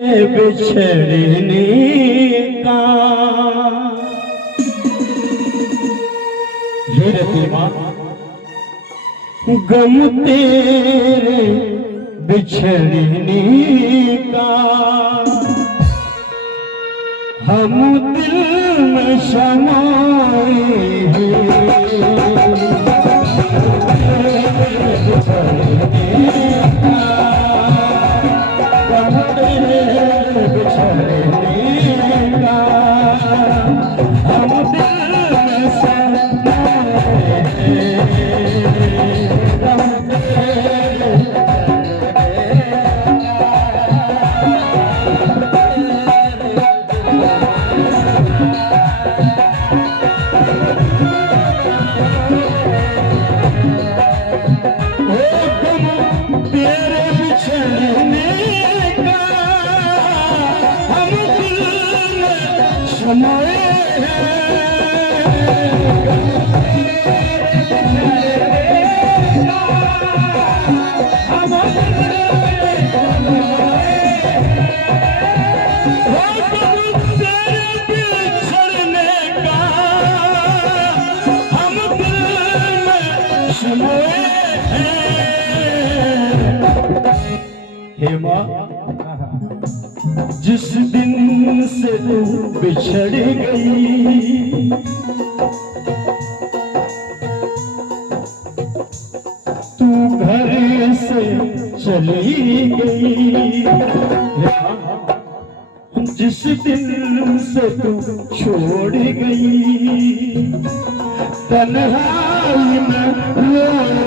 बिछड़ने का गम तेरे बिछड़ने का हम दिल में समाए जिस दिन से तू बिछड़ गई तू घर से चली गई जिस दिन से तू छोड़ गई तन्हाई में रोए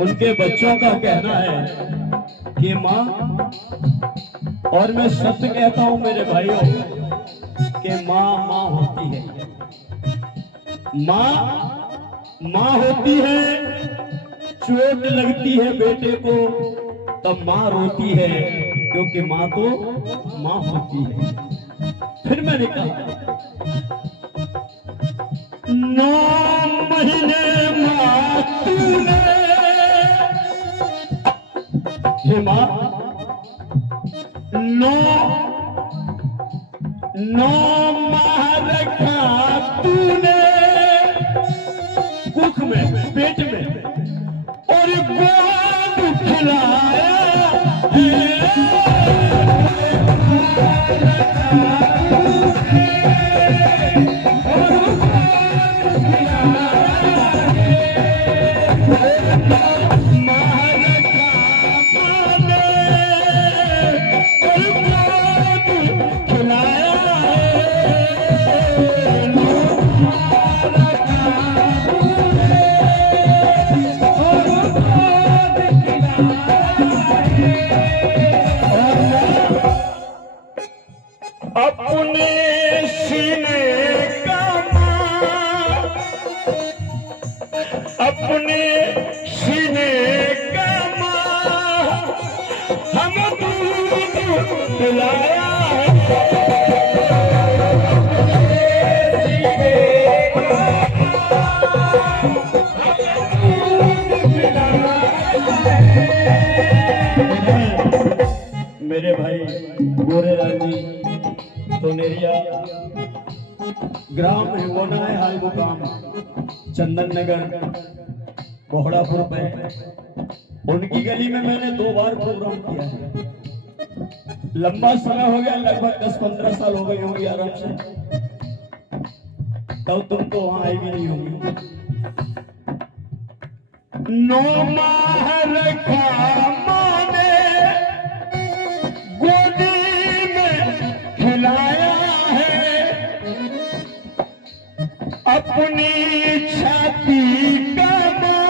उनके बच्चों का कहना है कि माँ, और मैं सत्य कहता हूं मेरे भाइयों कि माँ माँ होती है, माँ होती है। चोट लगती है बेटे को तब माँ रोती है, क्योंकि माँ तो माँ होती है। फिर मैंने कहा 9 महीने माँ तूने हे माँ 9 माह रखा तूने कुख में पेट में और गोद खिलाया अपने सीने का माँ, अपने सीने का माँ हम दूध पिलाया मेरे भाई गोरे राजी तोनेरिया ग्राम हिंगोना है, हाल मुकाम चंदन नगर कोहड़ापुर पे। उनकी गली में मैंने 2 बार प्रोग्राम किया है। लंबा समय हो गया, लगभग 10-15 साल हो गए होंगे आराम से। तब तुम तो वहां आई भी नहीं होगी। 9 माह रखा माँ ने गोदी में खिलाया है, अपनी छाती का माँ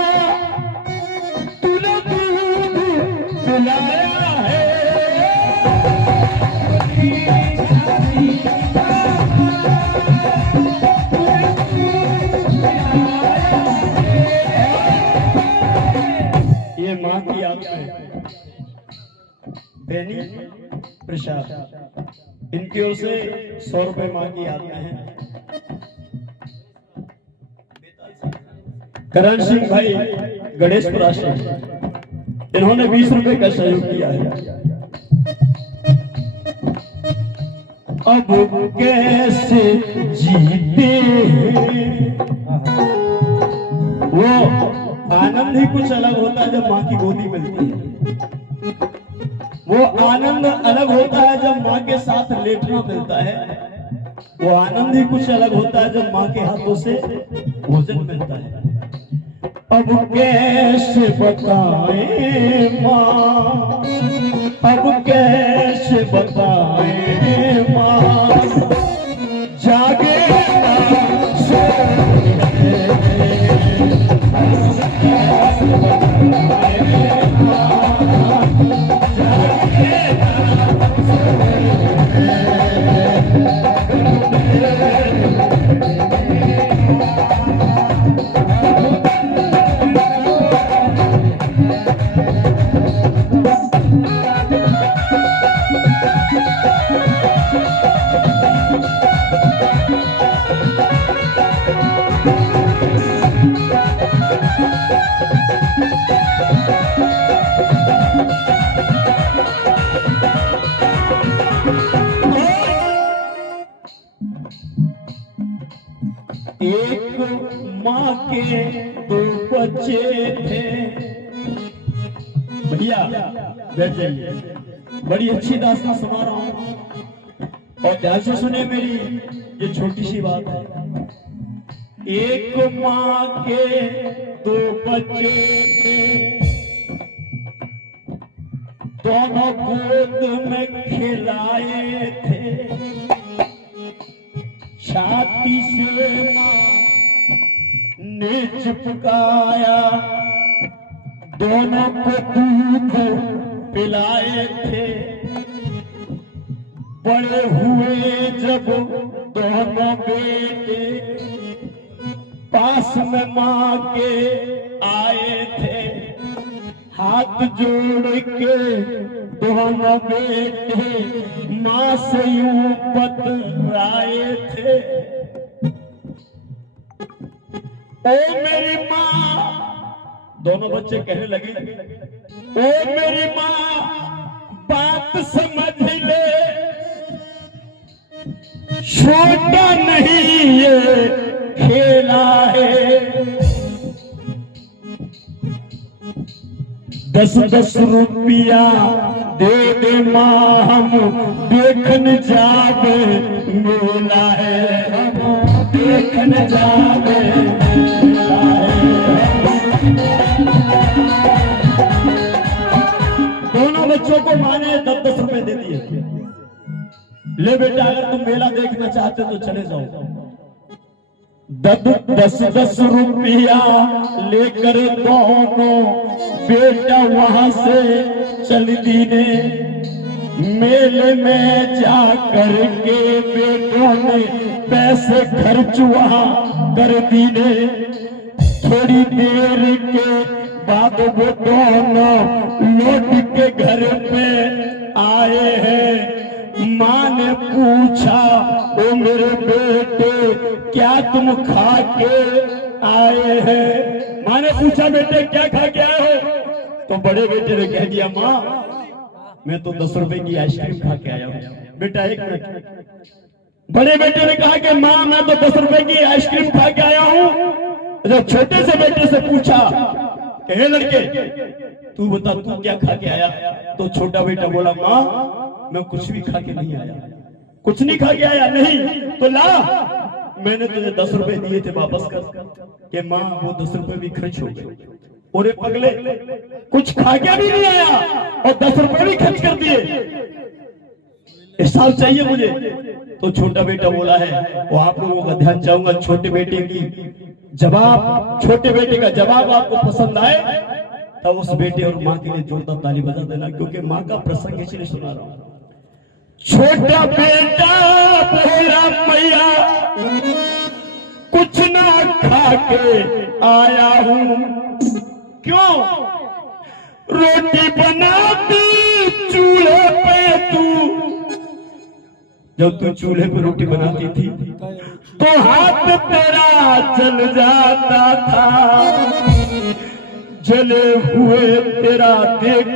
तूने दूध पिलाया है। ये माँ की याद में बेनी प्रसाद, इनकी ओर से 100 रुपए माँ की याद में है। करण सिंह भाई गणेशपुरा से, इन्होंने 20 रुपए का सहयोग किया है। अब कैसे जीते हैं, वो आनंद ही कुछ अलग होता है जब माँ की गोदी मिलती है। वो आनंद अलग होता है जब माँ के साथ लेटना मिलता है। वो आनंद ही कुछ अलग होता है जब माँ के हाथों से भोजन मिलता है। अब कैसे बताएं माँ, अब कैसे बताएं माँ, जागे ना सोए एक माँ के 2 बच्चे थे। भैया बैठ जाइए, बड़ी अच्छी दास्तान सुना रहा हूँ और ध्यान से सुने मेरी ये छोटी सी बात है। एक माँ के 2 बच्चे थे, दोनों गोद में खिलाए थे। छाती से माँ ने चिपकाया, दोनों को दूध पिलाए थे। बड़े हुए जब दोनों बेटे, पास में माँ के आए थे। हाथ जोड़ के दोनों बेटे माँ से यूं बतलाए थे, ओ मेरी माँ। दोनों बच्चे कहने लगे, ओ मेरी माँ बात समझ ले, छोटा नहीं ये खेला है। 10-10 रुपया दे दे माँ, हम देखने जावे मेला है, देखने जावे मेला है। दोनों बच्चों को माँ ने 10-10 रुपए दे दिए। ले बेटा, अगर तुम मेला देखना चाहते हो तो चले जाओ। 10-10 रुपया लेकर दोनों बेटा वहां से चल दीने। मेले में जा करके बेटों ने पैसे खर्च वहां कर दीने। थोड़ी देर के बाद वो दोनों लौट के घर पे आए हैं। माँ ने पूछा, ओ मेरे बेटे क्या तुम खा के आए हैं? माँ ने पूछा, बेटे क्या खा के आए हो? तो बड़े बेटे ने कह दिया, माँ मैं तो 10 रुपए की आइसक्रीम खा के आया हूँ। बेटा एक मिनट। बड़े बेटे ने कहा कि माँ मैं तो 10 रुपए की आइसक्रीम खा के आया हूँ। जब छोटे से बेटे से पूछा कि हे लड़के तू बता तू क्या खा के आया, तो छोटा बेटा बोला, माँ मैं कुछ भी खा के नहीं आया। कुछ नहीं खा के आया? नहीं तो ला मैंने तुझे 10 रुपए दिए थे वापस कर। कि माँ वो 10 रुपए भी खर्च हो गए। और पगले कुछ खा के भी नहीं आया और 10 रुपए भी खर्च कर दिए, हिसाब चाहिए मुझे। तो छोटा बेटा बोला है, वो आप लोगों का ध्यान चाहूंगा, छोटे बेटे का जवाब आपको पसंद आए तब उस बेटे और माँ के लिए जोरदार ताली बजा देना, क्योंकि माँ का प्रसंग इसलिए सुना रहा हूं। छोटा बेटा बोला मैया कुछ ना खा के आया हूं, क्यों? रोटी बनाती चूल्हे पे तू, जब तू चूल्हे पे रोटी बनाती थी तो हाथ तेरा जल जाता था, जले हुए तेरा देख